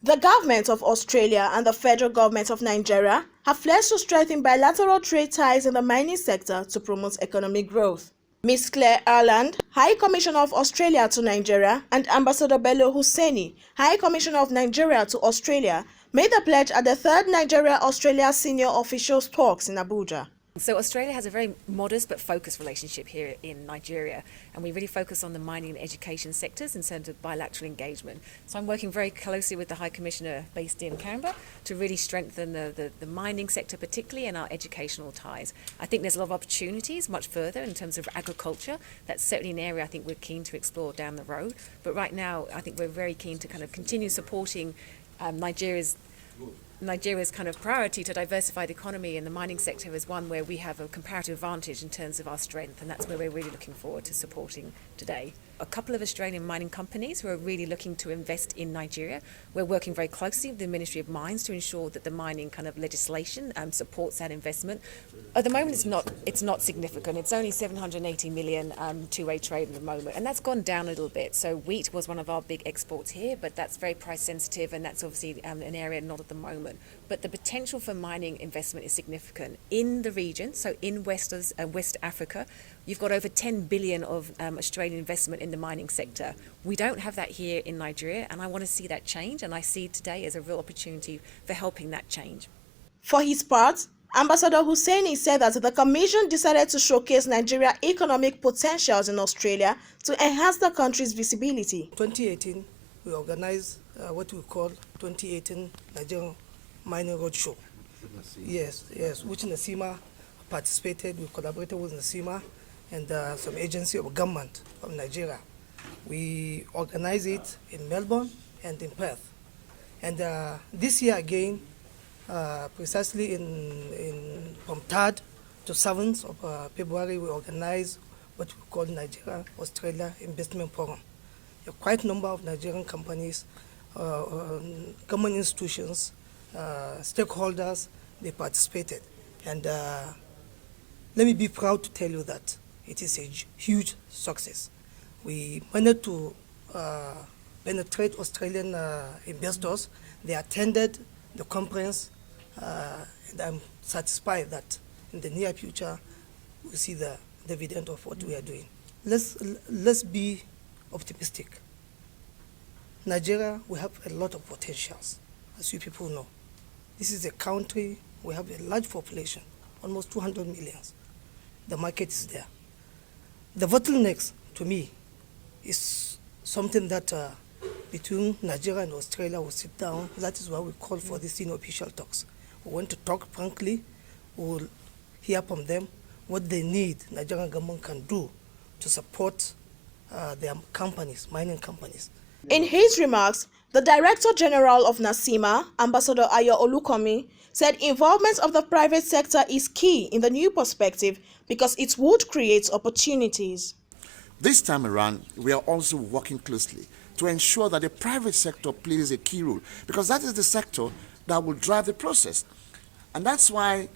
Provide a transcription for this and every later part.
The government of Australia and the federal government of Nigeria have pledged to strengthen bilateral trade ties in the mining sector to promote economic growth. Ms. Claire Ireland, High Commissioner of Australia to Nigeria, and Ambassador Bello Hussaini, High Commissioner of Nigeria to Australia, made the pledge at the third Nigeria-Australia Senior Officials Talks in Abuja. So Australia has a very modest but focused relationship here in Nigeria, and we really focus on the mining and education sectors in terms of bilateral engagement. So I'm working very closely with the High Commissioner based in Canberra to really strengthen the mining sector particularly and our educational ties. I think there's a lot of opportunities much further in terms of agriculture. That's certainly an area I think we're keen to explore down the road. But right now I think we're very keen to kind of continue supporting Nigeria's kind of priority to diversify the economy, and the mining sector is one where we have a comparative advantage in terms of our strength, and that's where we're really looking forward to supporting today. A couple of Australian mining companies who are really looking to invest in Nigeria. We're working very closely with the Ministry of Mines to ensure that the mining kind of legislation supports that investment. At the moment it's not significant. It's only 780 million two-way trade at the moment, and that's gone down a little bit. So wheat was one of our big exports here, but that's very price sensitive, and that's obviously an area not at the moment. But the potential for mining investment is significant in the region. So in West Africa, you've got over 10 billion of Australian investment in the mining sector. We don't have that here in Nigeria, and I want to see that change, and I see today as a real opportunity for helping that change. For his part, Ambassador Hussaini said that the Commission decided to showcase Nigeria's economic potentials in Australia to enhance the country's visibility. 2018, we organized what we call 2018 Nigerian Mining Roadshow. Yes, which NACIMA participated. We collaborated with NACIMA and some agency of government of Nigeria. We organized it in Melbourne and in Perth. And this year again, precisely from 3rd to 7th of February, we organized what we call Nigeria-Australia Investment Forum. A quite number of Nigerian companies, government institutions, stakeholders, they participated. And let me be proud to tell you that it is a huge success. We managed to penetrate Australian investors. They attended the conference, and I'm satisfied that in the near future we'll see the dividend of what we are doing. Let's be optimistic. Nigeria, we have a lot of potentials, as you people know. This is a country, we have a large population, almost 200 million. The market is there. The bottlenecks, to me, is something that between Nigeria and Australia will sit down. That is why we call for these unofficial talks. We want to talk frankly. We will hear from them what they need, Nigerian government can do to support their companies, mining companies. In his remarks, the Director General of NACIMA, Ambassador Ayo Olukomi, said involvement of the private sector is key in the new perspective because it would create opportunities. This time around, we are also working closely to ensure that the private sector plays a key role, because that is the sector that will drive the process. And that's why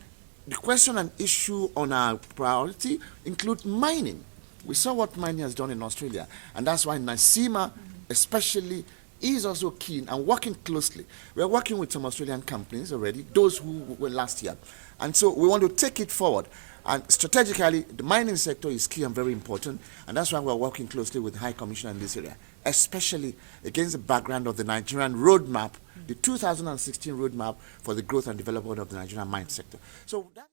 the question and issue on our priority include mining. We saw what mining has done in Australia, and that's why NACIMA especially is also keen and working closely. We are working with some Australian companies already, those who were last year. And so we want to take it forward. And strategically, the mining sector is key and very important, and that's why we're working closely with High Commissioner in this area, especially against the background of the Nigerian roadmap, the 2016 roadmap for the growth and development of the Nigerian mine sector. So that